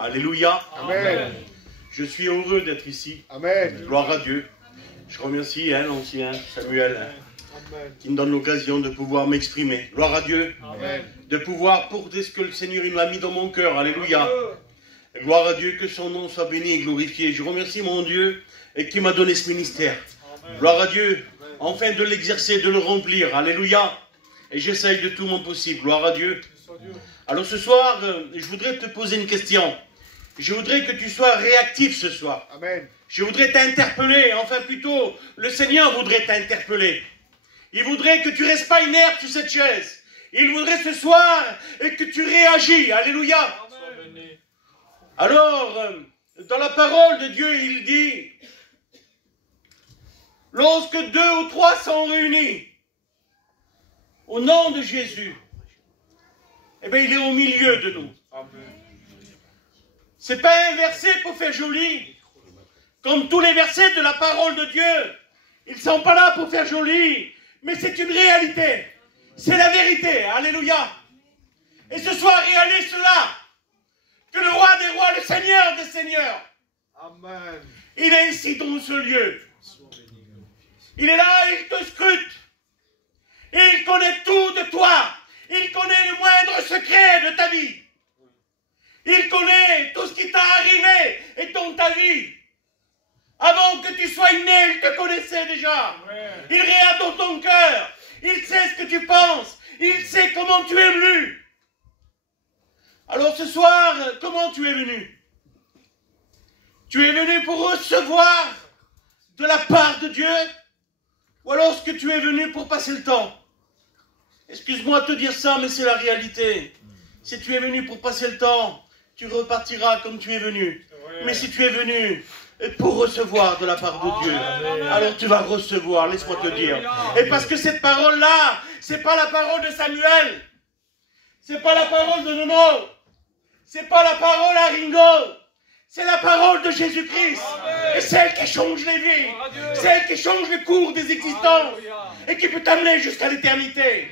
Alléluia. Amen. Je suis heureux d'être ici. Amen. Gloire à Dieu. Je remercie l'ancien Samuel Amen. qui me donne l'occasion de pouvoir m'exprimer. Gloire à Dieu. Amen. De pouvoir porter ce que le Seigneur il m'a mis dans mon cœur. Alléluia. Gloire à Dieu, que son nom soit béni et glorifié. Je remercie mon Dieu et qui m'a donné ce ministère. Gloire à Dieu. Enfin de l'exercer, de le remplir. Alléluia. Et j'essaye de tout mon possible. Gloire à Dieu. Alors ce soir, je voudrais te poser une question. Je voudrais que tu sois réactif ce soir. Amen. Je voudrais t'interpeller. Enfin plutôt, le Seigneur voudrait t'interpeller. Il voudrait que tu restes pas inerte sur cette chaise. Il voudrait ce soir et que tu réagis. Alléluia. Alors, dans la parole de Dieu, il dit, lorsque 2 ou 3 sont réunis, au nom de Jésus, eh bien, il est au milieu de nous. C'est pas un verset pour faire joli, comme tous les versets de la parole de Dieu. Ils ne sont pas là pour faire joli, mais c'est une réalité. C'est la vérité. Alléluia. Et ce soir, réalise cela, que le roi des rois, le Seigneur des seigneurs, Amen. il est ici dans ce lieu. Il est là, il te scrute. Il connaît tout de toi. Il connaît le moindre secret de ta vie. Il connaît tout ce qui t'a arrivé et dans ta vie. Avant que tu sois né, il te connaissait déjà. Il regarde dans ton cœur. Il sait ce que tu penses. Il sait comment tu es venu. Alors ce soir, comment tu es venu? Tu es venu pour recevoir de la part de Dieu? Ou alors est-ce que tu es venu pour passer le temps? Excuse-moi de te dire ça, mais c'est la réalité. Si tu es venu pour passer le temps, tu repartiras comme tu es venu. Mais si tu es venu pour recevoir de la part de Dieu, alors tu vas recevoir, laisse-moi te dire. Et parce que cette parole-là, c'est pas la parole de Samuel, c'est pas la parole de Nono, c'est pas la parole à Ringo, c'est la parole de Jésus-Christ. Et celle qui change les vies, celle qui change le cours des existences et qui peut t'amener jusqu'à l'éternité.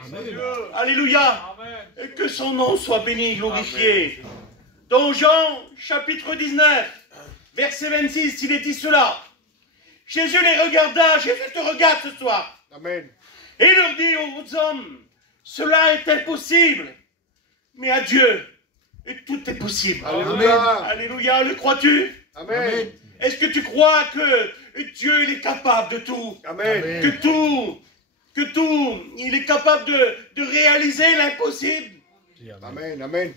Alléluia. Et que son nom soit béni, glorifié. Dans Jean, chapitre 19, verset 26, il est dit cela. Jésus les regarda, Jésus te regarde ce soir. Amen. Et il leur dit aux hommes, cela est impossible, mais à Dieu, et tout est possible. Alléluia. Alléluia, le crois-tu? Amen. Est-ce que tu crois que Dieu il est capable de tout? Amen. Que tout, il est capable de réaliser l'impossible? Amen. Amen.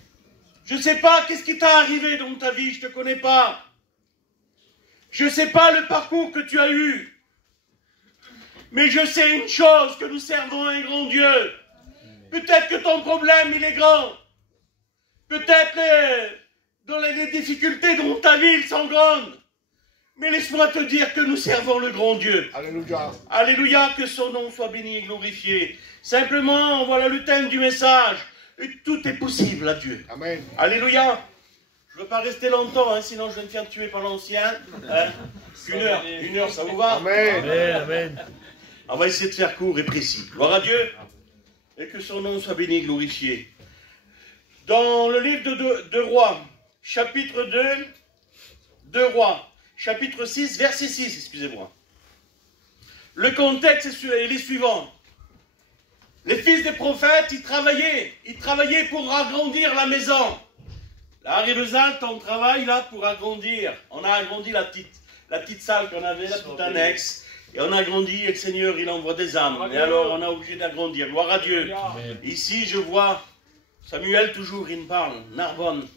Je ne sais pas qu'est-ce qui t'a arrivé dans ta vie, je ne te connais pas. Je ne sais pas le parcours que tu as eu. Mais je sais une chose, que nous servons un grand Dieu. Peut-être que ton problème, il est grand. Peut-être dans les difficultés dans ta vie, ils sont grandes. Mais laisse-moi te dire que nous servons le grand Dieu. Alléluia. Alléluia, que son nom soit béni et glorifié. Simplement, voilà le thème du message. Et tout est possible à Dieu. Amen. Alléluia. Je ne veux pas rester longtemps, hein, sinon je vais me faire tuer par l'ancien. Hein. Une heure, ça vous va? Amen. Amen. On va essayer de faire court et précis. Gloire à Dieu. Et que son nom soit béni et glorifié. Dans le livre de Rois, chapitre 2 Rois, chapitre 6, verset 6, excusez-moi. Le contexte est les suivants. Les fils des prophètes, ils travaillaient pour agrandir la maison. Là, Rivesaltes, on travaille là pour agrandir. On a agrandi la petite salle qu'on avait, la petite annexe. Et on a agrandi et le Seigneur, il envoie des âmes. Et alors, on a obligé d'agrandir. Gloire à Dieu. Amen. Ici, je vois Samuel, toujours, il me parle. Narbonne.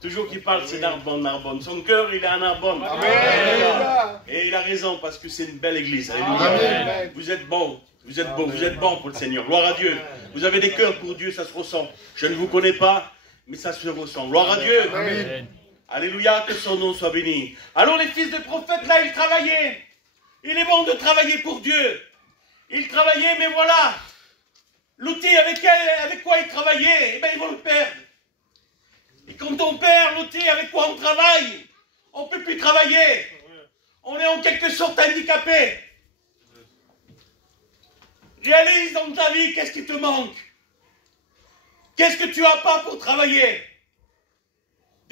Toujours qu'il parle, c'est Narbonne. Son cœur, il est à Narbonne. Amen. Et il a raison, parce que c'est une belle église. Alléluia. Amen. Vous êtes bons. Vous êtes beaux, vous êtes bons pour le Seigneur. Gloire à Dieu. Vous avez des cœurs pour Dieu, ça se ressent. Je ne vous connais pas, mais ça se ressent. Gloire à Dieu. Amen. Alléluia, que son nom soit béni. Alors les fils de prophètes, là, ils travaillaient. Il est bon de travailler pour Dieu. Ils travaillaient, mais voilà. L'outil avec quoi ils travaillaient, eh bien, ils vont le perdre. Et quand on perd l'outil avec quoi on travaille, on ne peut plus travailler. On est en quelque sorte handicapé. Réalise dans ta vie qu'est-ce qui te manque. Qu'est-ce que tu n'as pas pour travailler?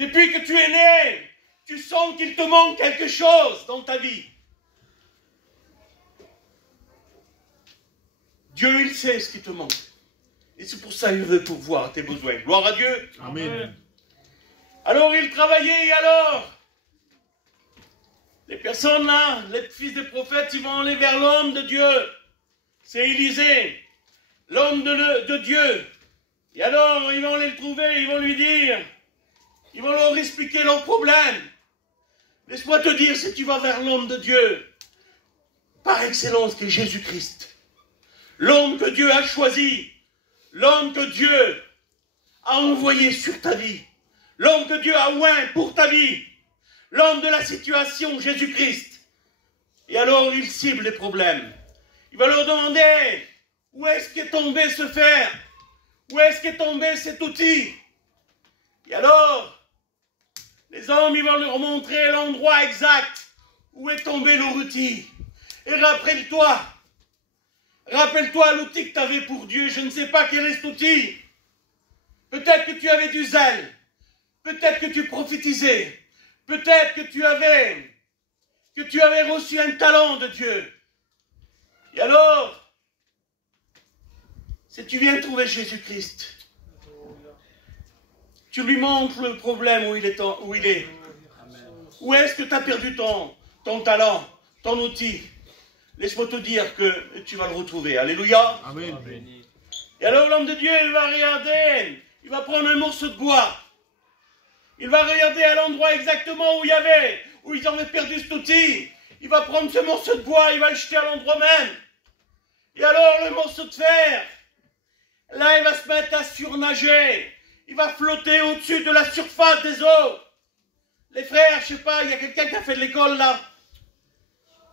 Depuis que tu es né, tu sens qu'il te manque quelque chose dans ta vie. Dieu, il sait ce qui te manque. Et c'est pour ça qu'il veut pourvoir tes besoins. Gloire à Dieu. Amen. Alors il travaillait, et alors les personnes là, les fils des prophètes, ils vont aller vers l'homme de Dieu. C'est Élisée, l'homme de Dieu. Et alors ils vont aller le trouver, ils vont lui dire, ils vont leur expliquer leurs problèmes. Laisse-moi te dire, si tu vas vers l'homme de Dieu, par excellence qui est Jésus-Christ, l'homme que Dieu a choisi, l'homme que Dieu a envoyé sur ta vie, l'homme que Dieu a oint pour ta vie, l'homme de la situation, Jésus-Christ. Et alors il cible les problèmes. Il va leur demander, où est-ce qu'est tombé ce fer? Où est-ce qu'est tombé cet outil? Et alors, les hommes, ils vont leur montrer l'endroit exact où est tombé leur outil. Et rappelle-toi l'outil que tu avais pour Dieu. Je ne sais pas quel est cet outil. Peut-être que tu avais du zèle. Peut-être que tu prophétisais. Peut-être que tu avais reçu un talent de Dieu. Et alors, si tu viens trouver Jésus-Christ, tu lui montres le problème où il est. Où est-ce que tu as perdu ton talent, ton outil? Laisse-moi te dire que tu vas le retrouver. Alléluia. Amen. Et alors l'homme de Dieu, il va regarder, il va prendre un morceau de bois. Il va regarder à l'endroit exactement où ils avaient perdu cet outil. Il va prendre ce morceau de bois, il va le jeter à l'endroit même. Et alors le morceau de fer, là il va se mettre à surnager. Il va flotter au-dessus de la surface des eaux. Les frères, je sais pas, il y a quelqu'un qui a fait de l'école là.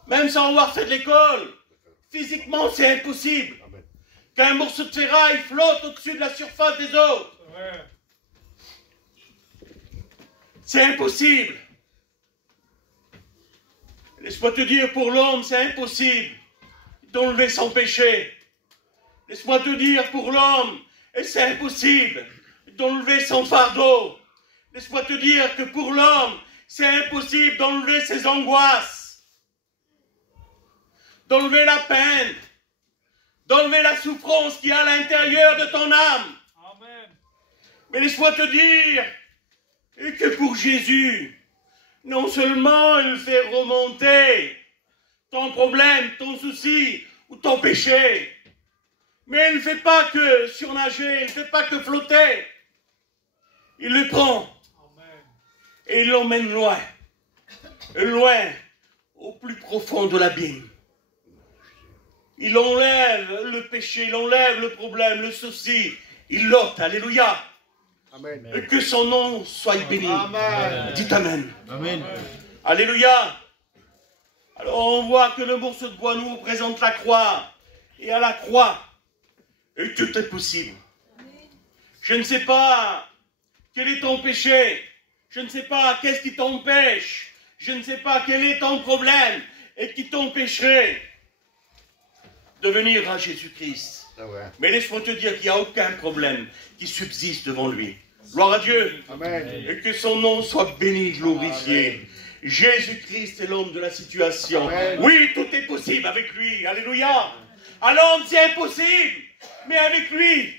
Même sans avoir fait de l'école, physiquement c'est impossible. Qu'un morceau de ferraille flotte au-dessus de la surface des eaux. C'est impossible. Laisse-moi te dire, pour l'homme, c'est impossible d'enlever son péché. Laisse-moi te dire, pour l'homme, et c'est impossible d'enlever son fardeau. Laisse-moi te dire que pour l'homme, c'est impossible d'enlever ses angoisses, d'enlever la peine, d'enlever la souffrance qui est à l'intérieur de ton âme. Amen. Mais laisse-moi te dire que pour Jésus, non seulement il fait remonter ton problème, ton souci ou ton péché, mais il ne fait pas que surnager, il ne fait pas que flotter. Il le prend et il l'emmène loin, loin, au plus profond de l'abîme. Il enlève le péché, il enlève le problème, le souci, il l'ôte, alléluia. Amen. Et que son nom soit béni. Amen. Dites Amen. Amen. Alléluia. Alors on voit que le morceau de bois nous représente la croix. Et à la croix, et tout est possible. Je ne sais pas quel est ton péché. Je ne sais pas qu'est-ce qui t'empêche. Je ne sais pas quel est ton problème et qui t'empêcherait de venir à Jésus-Christ. Ah ouais. Mais laisse-moi te dire qu'il n'y a aucun problème qui subsiste devant lui. Gloire à Dieu. Amen. Et que son nom soit béni, glorifié. Jésus-Christ est l'homme de la situation. Amen. Oui, tout est possible avec lui. Alléluia. À l'homme, c'est impossible. Mais avec lui,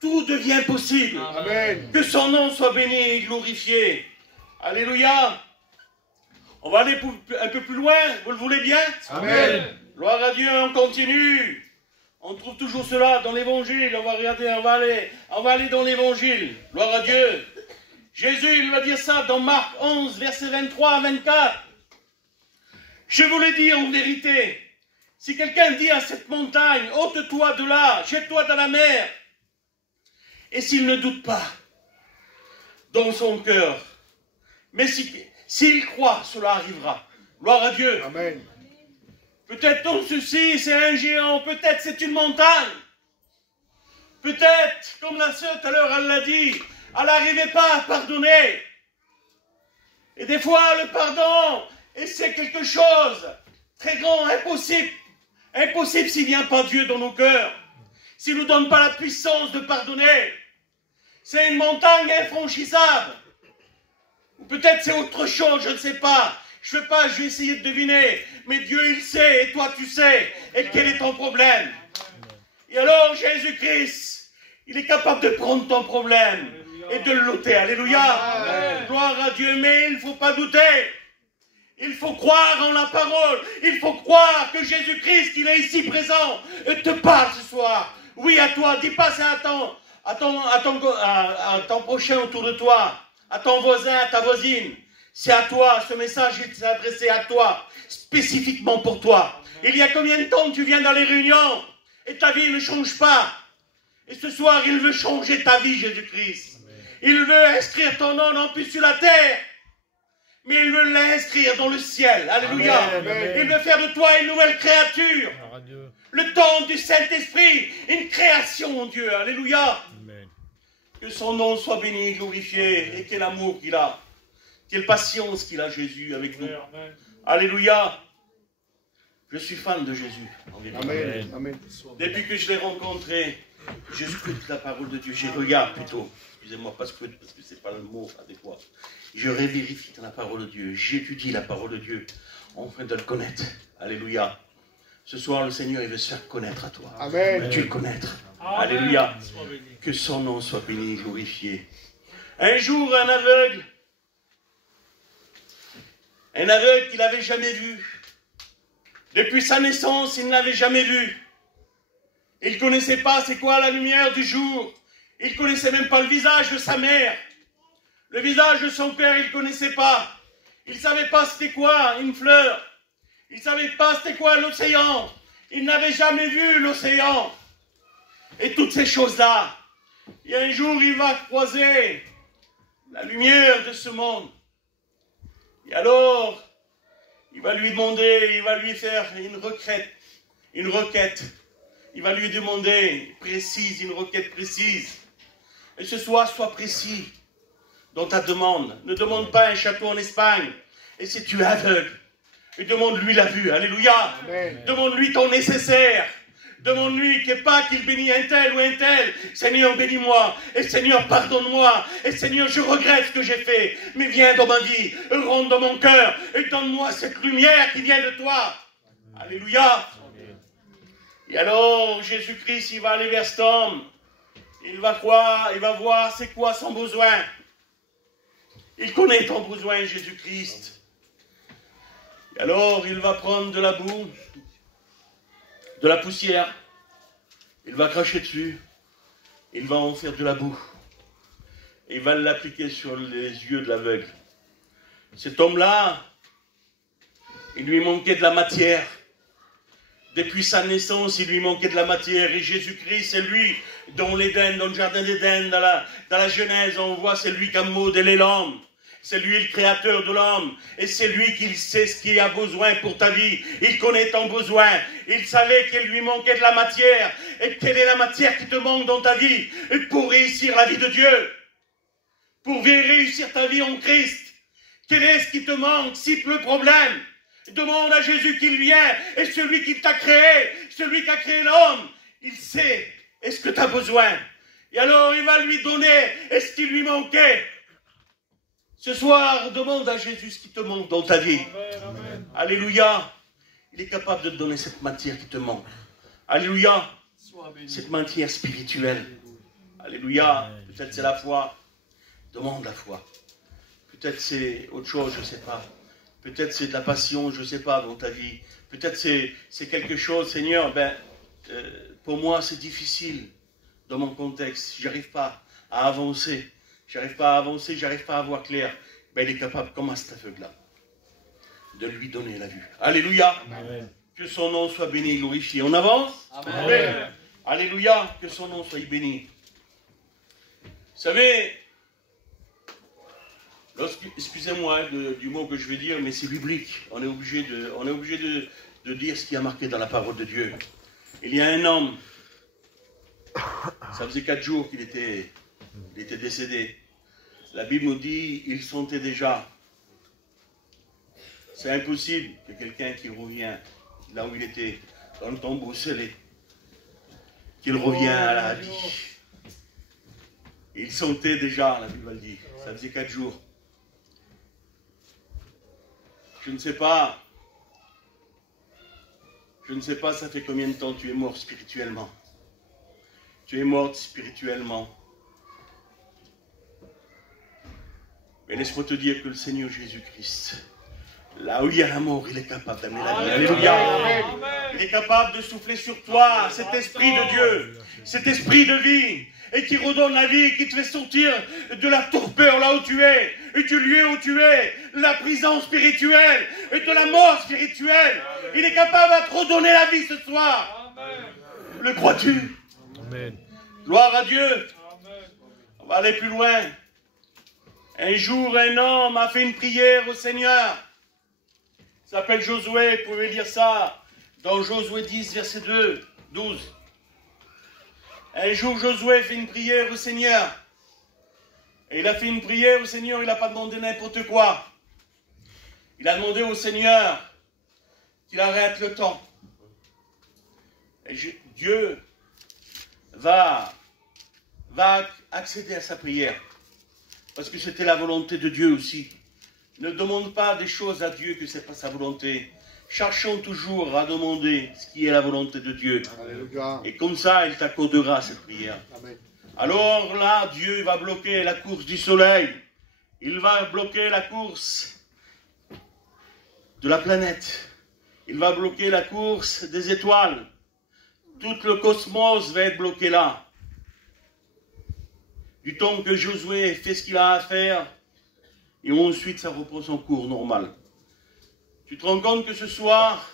tout devient possible. Amen. Que son nom soit béni et glorifié. Alléluia. On va aller un peu plus loin. Vous le voulez bien? Amen. Gloire à Dieu, on continue. On trouve toujours cela dans l'évangile. On va regarder, on va aller dans l'évangile. Gloire à Dieu. Jésus, il va dire ça dans Marc 11, versets 23 à 24. Je vous le dis en vérité, si quelqu'un dit à cette montagne, ôte-toi de là, jette-toi dans la mer, et s'il ne doute pas dans son cœur, mais s'il croit, cela arrivera. Gloire à Dieu. Amen. Peut-être ton souci, c'est un géant. Peut-être c'est une montagne. Peut-être, comme la sœur tout à l'heure, elle l'a dit, elle n'arrivait pas à pardonner. Et des fois, le pardon, et c'est quelque chose très grand, impossible. Impossible s'il n'y a pas Dieu dans nos cœurs. S'il ne nous donne pas la puissance de pardonner. C'est une montagne infranchissable. Peut-être c'est autre chose, je ne sais pas. Je vais essayer de deviner. Mais Dieu, il sait, et toi, tu sais. Et quel est ton problème? Et alors, Jésus-Christ, il est capable de prendre ton problème et de l'ôter. Alléluia. Amen. Gloire à Dieu, mais il ne faut pas douter. Il faut croire en la parole. Il faut croire que Jésus-Christ, qu'il est ici présent, te parle ce soir. Oui, à toi. Dis pas ça à ton prochain autour de toi, à ton voisin, à ta voisine. C'est à toi. Ce message, il s'est adressé à toi, spécifiquement pour toi. Il y a combien de temps tu viens dans les réunions et ta vie ne change pas? Et ce soir, il veut changer ta vie, Jésus-Christ. Il veut inscrire ton nom non plus sur la terre, mais il veut l'inscrire dans le ciel. Alléluia. Amen. Il veut faire de toi une nouvelle créature. Le don du Saint-Esprit, une création, mon Dieu. Alléluia. Amen. Que son nom soit béni, glorifié, et quel amour qu'il a. Quelle patience qu'il a, Jésus, avec nous. Alléluia. Je suis fan de Jésus. En vérité. Amen. Amen. Depuis que je l'ai rencontré, je scrute la parole de Dieu. Je regarde plutôt. Excusez-moi, pas scrute, parce que c'est pas le mot adéquat. Je vérifie dans la parole de Dieu. J'étudie la parole de Dieu, afin de le connaître. Alléluia. Ce soir, le Seigneur, il veut se faire connaître à toi. Amen. Veux-tu le connaître? Alléluia. Que son nom soit béni, glorifié. Un jour, un aveugle qu'il n'avait jamais vu. Depuis sa naissance, il ne l'avait jamais vu. Il ne connaissait pas c'est quoi la lumière du jour. Il ne connaissait même pas le visage de sa mère. Le visage de son père, il ne connaissait pas. Il ne savait pas c'était quoi une fleur. Il ne savait pas c'était quoi l'océan. Il n'avait jamais vu l'océan. Et toutes ces choses-là. Et un jour, il va croiser la lumière de ce monde. Et alors, il va lui demander, il va lui faire une requête. Il va lui demander précise, une requête précise. Et ce soir, sois précis dans ta demande. Ne demande pas un château en Espagne. Et si tu es aveugle, demande-lui la vue. Alléluia. Amen. Demande-lui ton nécessaire. Demande-lui qu'il bénisse un tel ou un tel. Seigneur, bénis-moi. Et Seigneur, pardonne-moi. Et Seigneur, je regrette ce que j'ai fait. Mais viens dans ma vie. Rentre dans mon cœur. Et donne-moi cette lumière qui vient de toi. Alléluia. Et alors, Jésus-Christ, il va aller vers cet homme. Il va voir c'est quoi son besoin. Il connaît ton besoin, Jésus-Christ. Et alors, il va prendre de la boue, de la poussière. Il va cracher dessus. Il va en faire de la boue. Et il va l'appliquer sur les yeux de l'aveugle. Cet homme-là, il lui manquait de la matière. Depuis sa naissance, il lui manquait de la matière. Et Jésus-Christ, c'est lui, dans l'Éden, dans le jardin d'Éden, dans la Genèse, on voit, c'est lui qui a modelé l'homme. C'est lui le créateur de l'homme. Et c'est lui qui sait ce qu'il a besoin pour ta vie. Il connaît ton besoin. Il savait qu'il lui manquait de la matière. Et quelle est la matière qui te manque dans ta vie pour réussir la vie de Dieu? Pour réussir ta vie en Christ. Quel est ce qui te manque? Si le problème, demande à Jésus qu'il vient. Et celui qui t'a créé, celui qui a créé l'homme, il sait est-ce que tu as besoin. Et alors il va lui donner est-ce qu'il lui manquait. Ce soir, demande à Jésus ce qui te manque dans ta vie. Amen. Alléluia. Il est capable de te donner cette matière qui te manque. Alléluia. Cette matière spirituelle. Alléluia. Peut-être c'est la foi. Demande la foi. Peut-être c'est autre chose, je ne sais pas. Peut-être c'est de la passion, je ne sais pas, dans ta vie. Peut-être c'est quelque chose, Seigneur, pour moi c'est difficile dans mon contexte. Je n'arrive pas à avancer. J'arrive pas à voir clair. Ben, il est capable, comme à cet aveugle-là, de lui donner la vue. Alléluia. Amen. Que son nom soit béni et glorifié. On avance? Amen. Alléluia. Que son nom soit béni. Vous savez, excusez-moi du mot que je vais dire, mais c'est biblique. On est obligé de dire ce qui a marqué dans la parole de Dieu. Il y a un homme, ça faisait 4 jours qu'il était décédé. La Bible nous dit, il sentait déjà. C'est impossible que quelqu'un qui revient là où il était, dans le tombeau scellé, qu'il revient à la vie. Il sentait déjà, la Bible le dit, ça faisait 4 jours. Je ne sais pas. Je ne sais pas, ça fait combien de temps tu es mort spirituellement. Tu es morte spirituellement. Mais laisse-moi te dire que le Seigneur Jésus-Christ, là où il y a la mort, il est capable d'amener la vie. Alléluia. Il est capable de souffler sur toi cet esprit de Dieu, cet esprit de vie, et qui redonne la vie, qui te fait sortir de la torpeur là où tu es, et du lieu où tu es, la prison spirituelle, et de la mort spirituelle. Il est capable de te redonner la vie ce soir. Le crois-tu? Amen. Gloire à Dieu. On va aller plus loin. Un jour, un homme a fait une prière au Seigneur. Il s'appelle Josué, vous pouvez lire ça dans Josué 10, verset 12. Un jour, Josué fait une prière au Seigneur. Et il a fait une prière au Seigneur, il n'a pas demandé n'importe quoi. Il a demandé au Seigneur qu'il arrête le temps. Et Dieu va accéder à sa prière. Parce que c'était la volonté de Dieu aussi. Ne demande pas des choses à Dieu que ce n'est pas sa volonté. Cherchons toujours à demander ce qui est la volonté de Dieu. Alléluia. Et comme ça, il t'accordera cette prière. Amen. Alors là, Dieu va bloquer la course du soleil. Il va bloquer la course de la planète. Il va bloquer la course des étoiles. Tout le cosmos va être bloqué là. Du temps que Josué fait ce qu'il a à faire, et ensuite ça reprend son cours normal. Tu te rends compte que ce soir,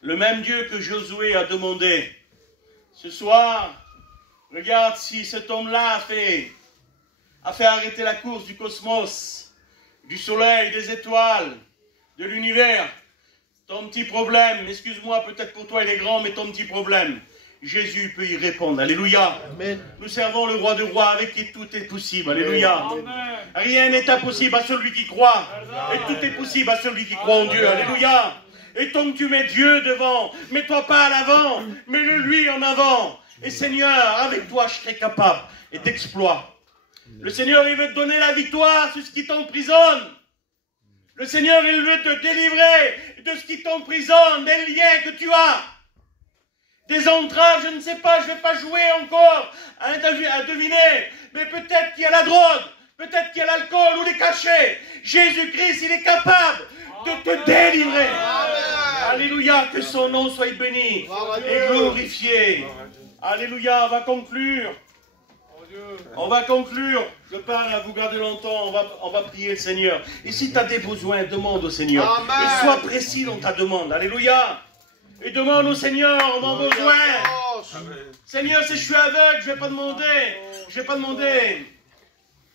le même Dieu que Josué a demandé, ce soir, regarde si cet homme-là a fait arrêter la course du cosmos, du soleil, des étoiles, de l'univers. Ton petit problème, excuse-moi, peut-être pour toi il est grand, mais ton petit problème, Jésus peut y répondre. Alléluia. Amen. Nous servons le roi de rois avec qui tout est possible. Alléluia. Rien n'est impossible à celui qui croit. Et tout est possible à celui qui croit en Dieu. Alléluia. Et tant que tu mets Dieu devant, mets-toi pas à l'avant, mets-le lui en avant. Et Seigneur, avec toi je serai capable et d'exploits. Le Seigneur, il veut te donner la victoire sur ce qui t'emprisonne. Le Seigneur, il veut te délivrer de ce qui t'emprisonne, des liens que tu as. Des entraves, je ne sais pas, je ne vais pas jouer encore à deviner, mais peut-être qu'il y a la drogue, peut-être qu'il y a l'alcool ou les cachets. Jésus-Christ, il est capable de te délivrer. Amen. Alléluia, que son nom soit béni et glorifié. Alléluia, on va conclure. On va conclure. Je parle à vous garder longtemps, on va prier le Seigneur. Et si tu as des besoins, demande au Seigneur. Amen. Et sois précis dans ta demande. Alléluia. Et demande au Seigneur, on a besoin. Seigneur, si je suis aveugle, je ne vais pas demander. Je ne vais pas demander.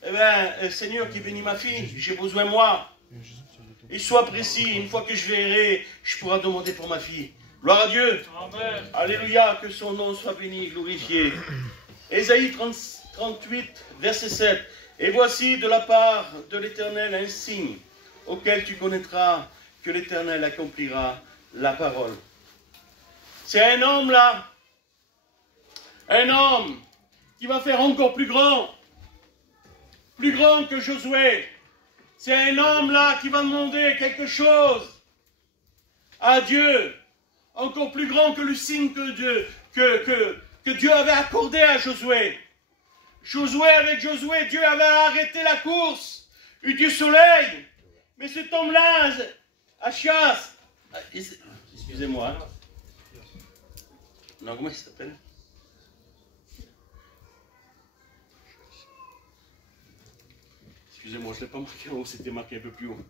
Eh bien, Seigneur qui bénit ma fille, j'ai besoin moi. Et sois précis, une fois que je verrai, je pourrai demander pour ma fille. Gloire à Dieu. Amen. Alléluia, que son nom soit béni, glorifié. Ésaïe 38, verset 7. Et voici de la part de l'Éternel un signe auquel tu connaîtras que l'Éternel accomplira la parole. C'est un homme là, un homme qui va faire encore plus grand que Josué. C'est un homme là qui va demander quelque chose à Dieu, encore plus grand que le signe que Dieu avait accordé à Josué. Avec Josué, Dieu avait arrêté la course du soleil. Mais cet homme-là, Achias, excusez-moi. Hein. Non, comment il s'appelle? Excusez-moi, je ne l'ai pas marqué en haut, c'était marqué un peu plus haut.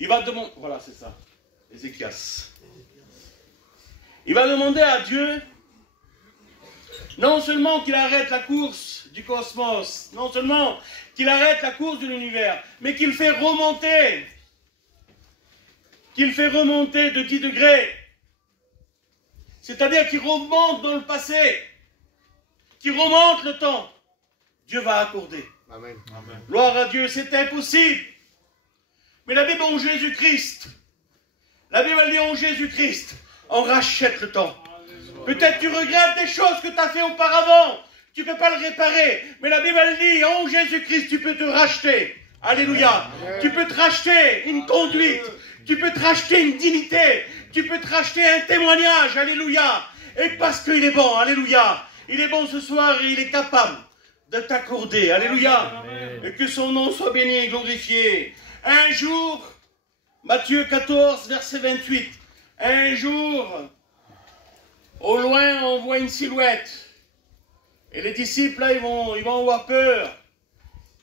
Il va demander, voilà, c'est ça, Ézéchias. Il va demander à Dieu, non seulement qu'il arrête la course du cosmos, non seulement qu'il arrête la course de l'univers, mais qu'il fait remonter de 10 degrés. C'est-à-dire qu'il remonte dans le passé, qu'il remonte le temps. Dieu va accorder. Amen. Amen. Gloire à Dieu, c'est impossible. Mais la Bible en Jésus-Christ, la Bible dit en Jésus-Christ, on rachète le temps. Peut-être tu regrettes des choses que tu as fait auparavant. Tu ne peux pas le réparer. Mais la Bible dit, en Jésus-Christ, tu peux te racheter. Alléluia. Tu peux te racheter une conduite. Tu peux te racheter une dignité. Tu peux te racheter un témoignage. Alléluia. Et parce qu'il est bon. Alléluia. Il est bon ce soir et il est capable de t'accorder. Alléluia. Et que son nom soit béni et glorifié. Un jour, Matthieu 14, verset 28. Un jour, au loin, on voit une silhouette. Et les disciples, là, ils vont avoir peur.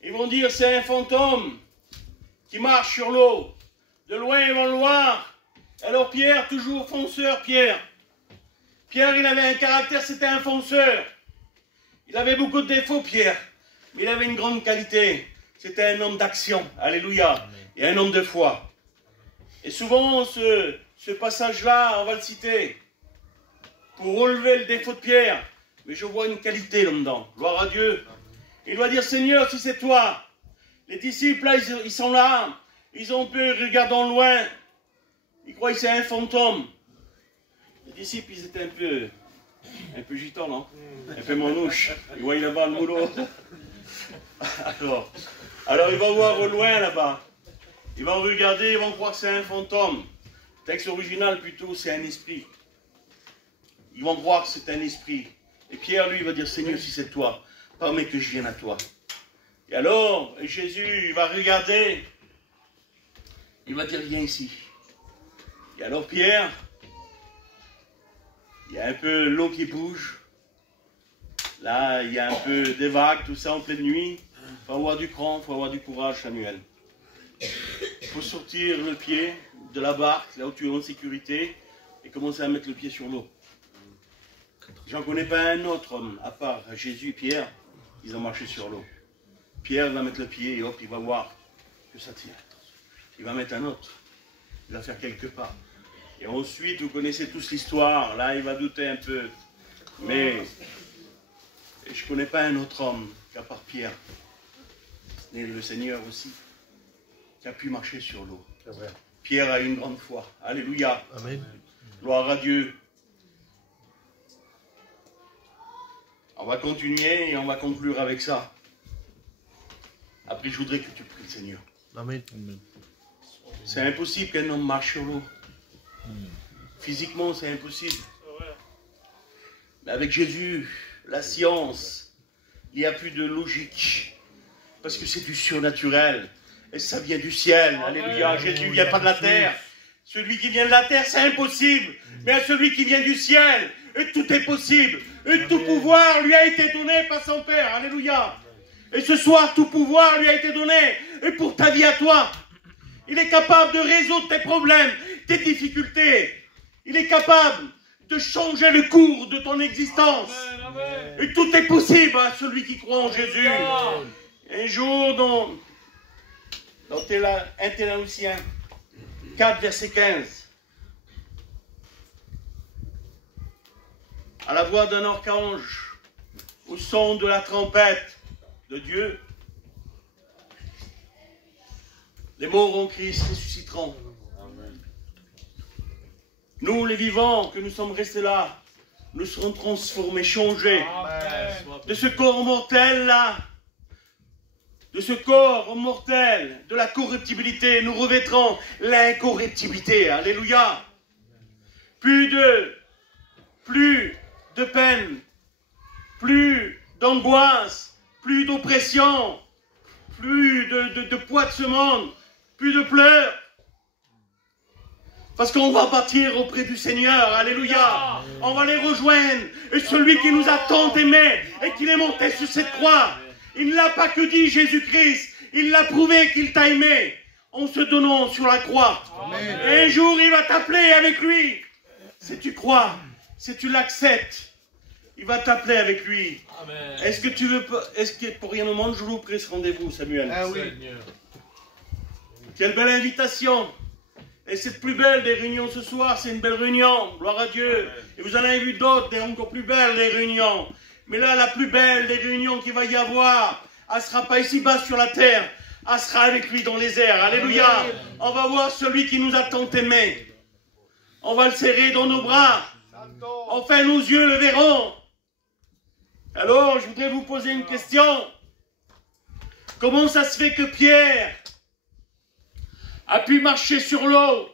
Ils vont dire, c'est un fantôme qui marche sur l'eau. De loin, ils vont le voir. Alors Pierre, toujours fonceur, Pierre. Pierre, il avait un caractère, c'était un fonceur. Il avait beaucoup de défauts, Pierre. Mais il avait une grande qualité. C'était un homme d'action. Alléluia. Et un homme de foi. Et souvent, ce passage-là, on va le citer. Pour relever le défaut de Pierre. Mais je vois une qualité là-dedans. Gloire à Dieu. Il doit dire, Seigneur, si c'est toi. Les disciples, là, ils sont là. Ils ont peur, ils regardent en loin. Ils croient que c'est un fantôme. Les disciples, ils étaient un peu gitans, non? Un peu manouches. Ils voient là-bas le moulot. Alors, ils vont voir au loin là-bas. Ils vont regarder, ils vont croire que c'est un fantôme. Le texte original, plutôt, c'est un esprit. Ils vont croire que c'est un esprit. Et Pierre, lui, va dire, Seigneur, si c'est toi, permets que je vienne à toi. Et alors, Jésus, il va regarder. Il va dire, viens ici. Et alors, Pierre, il y a un peu l'eau qui bouge. Là, il y a un peu des vagues, tout ça en pleine nuit. Il faut avoir du cran, il faut avoir du courage, Samuel. Il faut sortir le pied de la barque, là où tu es en sécurité, et commencer à mettre le pied sur l'eau. J'en connais pas un autre homme, à part Jésus et Pierre, ils ont marché sur l'eau. Pierre va mettre le pied et hop, il va voir que ça tient. Il va mettre un autre. Il va faire quelques pas. Et ensuite, vous connaissez tous l'histoire. Là, il va douter un peu. Mais je ne connais pas un autre homme qu'à part Pierre. Et le Seigneur aussi, qui a pu marcher sur l'eau. Pierre a une grande foi. Alléluia. Amen. Gloire à Dieu. On va continuer et on va conclure avec ça. Après, je voudrais que tu pries le Seigneur. Amen. C'est impossible qu'un homme marche sur l'eau. Physiquement, c'est impossible. Mais avec Jésus, la science, il n'y a plus de logique. Parce que c'est du surnaturel. Et ça vient du ciel. Alléluia. Jésus ne vient pas de la terre. Celui qui vient de la terre, c'est impossible. Mais à celui qui vient du ciel, et tout est possible. Et tout pouvoir lui a été donné par son Père. Alléluia. Et ce soir, tout pouvoir lui a été donné. Et pour ta vie à toi, il est capable de résoudre tes problèmes, tes difficultés. Il est capable de changer le cours de ton existence. Et tout est possible à celui qui croit en Jésus. Un jour, dans 1 Thessaloniciens 4, verset 15. À la voix d'un archange, au son de la trompette de Dieu, les morts en Christ ressusciteront. Nous, les vivants, que nous sommes restés là, nous serons transformés, changés. De ce corps mortel-là, de ce corps mortel, de la corruptibilité, nous revêtrons l'incorruptibilité. Alléluia. Plus de peine, plus d'angoisse, plus d'oppression, plus de poids de ce monde, plus de pleurs. Parce qu'on va partir auprès du Seigneur, alléluia. On va les rejoindre. Et celui qui nous a tant aimés et qui est monté sur cette croix, il ne l'a pas que dit Jésus-Christ, il l'a prouvé qu'il t'a aimé en se donnant sur la croix. Amen. Et un jour, il va t'appeler avec lui. Si tu crois, si tu l'acceptes, il va t'appeler avec lui. Est-ce que tu veux, est-ce que pour un moment, je vous prie ce rendez-vous, Samuel? Ah oui. Quelle belle invitation. Et cette plus belle des réunions ce soir, c'est une belle réunion. Gloire à Dieu. Et vous en avez vu d'autres, des encore plus belles des réunions. Mais là, la plus belle des réunions qu'il va y avoir, elle ne sera pas ici-bas sur la terre. Elle sera avec lui dans les airs. Alléluia. On va voir celui qui nous a tant aimés. On va le serrer dans nos bras. Enfin, nos yeux le verront. Alors, je voudrais vous poser une question. Comment ça se fait que Pierre a pu marcher sur l'eau?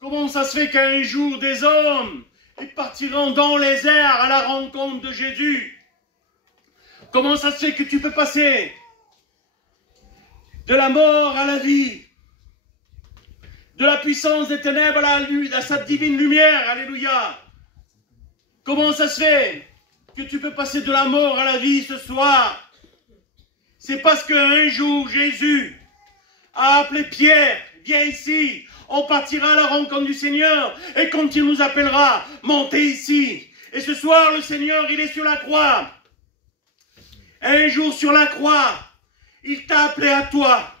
Comment ça se fait qu'un jour des hommes ils partiront dans les airs à la rencontre de Jésus? Comment ça se fait que tu peux passer de la mort à la vie, de la puissance des ténèbres à sa divine lumière? Alléluia. Comment ça se fait que tu peux passer de la mort à la vie ce soir? C'est parce qu'un jour Jésus a appelé Pierre, viens ici, on partira à la rencontre du Seigneur, et quand il nous appellera, montez ici. Et ce soir, le Seigneur, il est sur la croix. Un jour sur la croix, il t'a appelé à toi.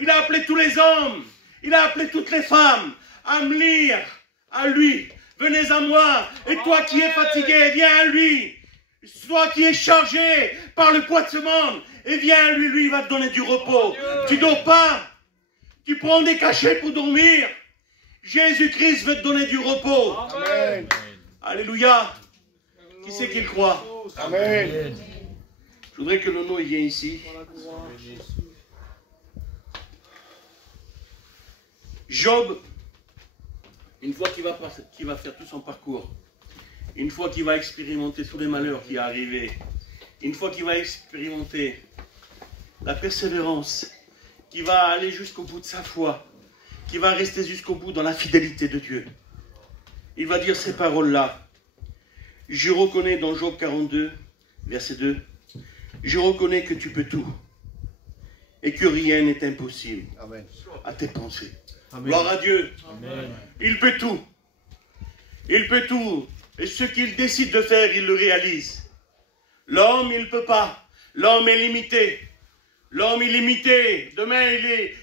Il a appelé tous les hommes, il a appelé toutes les femmes à venir à lui. Venez à moi, et toi qui es fatigué, viens à lui. Toi qui es chargé par le poids de ce monde, et viens à lui, lui il va te donner du repos. Tu dors pas, tu prends des cachets pour dormir. Jésus-Christ veut te donner du repos. Amen. Alléluia. Qui c'est qui le croit? Amen. Je voudrais que Nono il vienne ici. Job, une fois qu'il va faire tout son parcours, une fois qu'il va expérimenter tous les malheurs qui sont arrivés, une fois qu'il va expérimenter la persévérance, qui va aller jusqu'au bout de sa foi, qui va rester jusqu'au bout dans la fidélité de Dieu, il va dire ces paroles-là. Je reconnais dans Job 42, verset 2, je reconnais que tu peux tout et que rien n'est impossible Amen. à tes pensées. Amen. Gloire à Dieu. Amen. Il peut tout. Il peut tout. Et ce qu'il décide de faire, il le réalise. L'homme, il ne peut pas. L'homme est limité. L'homme est limité. Demain,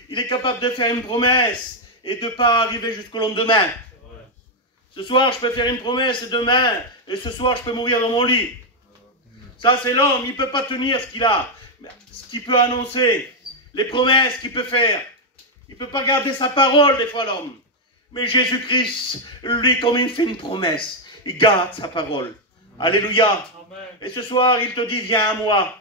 il est capable de faire une promesse et de ne pas arriver jusqu'au lendemain. Ce soir, je peux faire une promesse et demain, et ce soir, je peux mourir dans mon lit. Ça, c'est l'homme. Il ne peut pas tenir ce qu'il a. Ce qu'il peut annoncer. Les promesses qu'il peut faire. Il ne peut pas garder sa parole, des fois, l'homme. Mais Jésus-Christ, lui, comme il fait une promesse, il garde sa parole. Alléluia. Amen. Et ce soir, il te dit, viens à moi.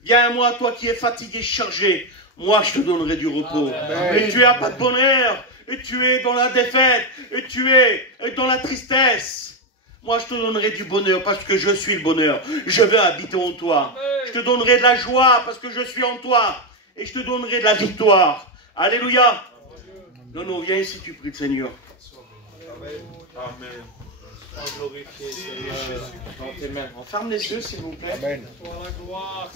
Viens à moi, toi qui es fatigué, chargé. Moi, je te donnerai du repos. Amen. Et tu n'as pas de bonheur. Et tu es dans la défaite. Et tu es dans la tristesse. Moi, je te donnerai du bonheur parce que je suis le bonheur. Je veux habiter en toi. Je te donnerai de la joie parce que je suis en toi. Et je te donnerai de la victoire. Alléluia. Non, non, viens ici, tu pries le Seigneur. Amen. Glorifié, Seigneur. Dans tes mains. On ferme les yeux, s'il vous plaît. Amen. Toi la gloire.